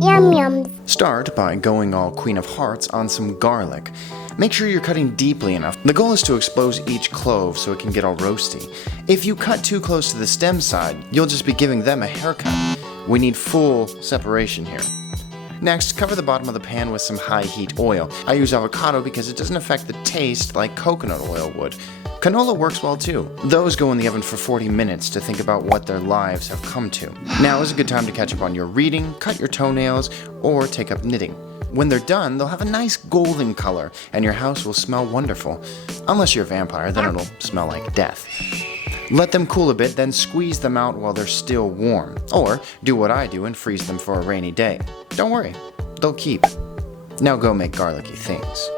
Yum yum. Start by going all Queen of Hearts on some garlic. Make sure you're cutting deeply enough. The goal is to expose each clove so it can get all roasty. If you cut too close to the stem side, you'll just be giving them a haircut. We need full separation here. Next, cover the bottom of the pan with some high heat oil. I use avocado because it doesn't affect the taste like coconut oil would. Canola works well too. Those go in the oven for 40 minutes to think about what their lives have come to. Now is a good time to catch up on your reading, cut your toenails, or take up knitting. When they're done, they'll have a nice golden color, and your house will smell wonderful. Unless you're a vampire, then it'll smell like death. Let them cool a bit, then squeeze them out while they're still warm. Or do what I do and freeze them for a rainy day. Don't worry, they'll keep. Now go make garlicky things.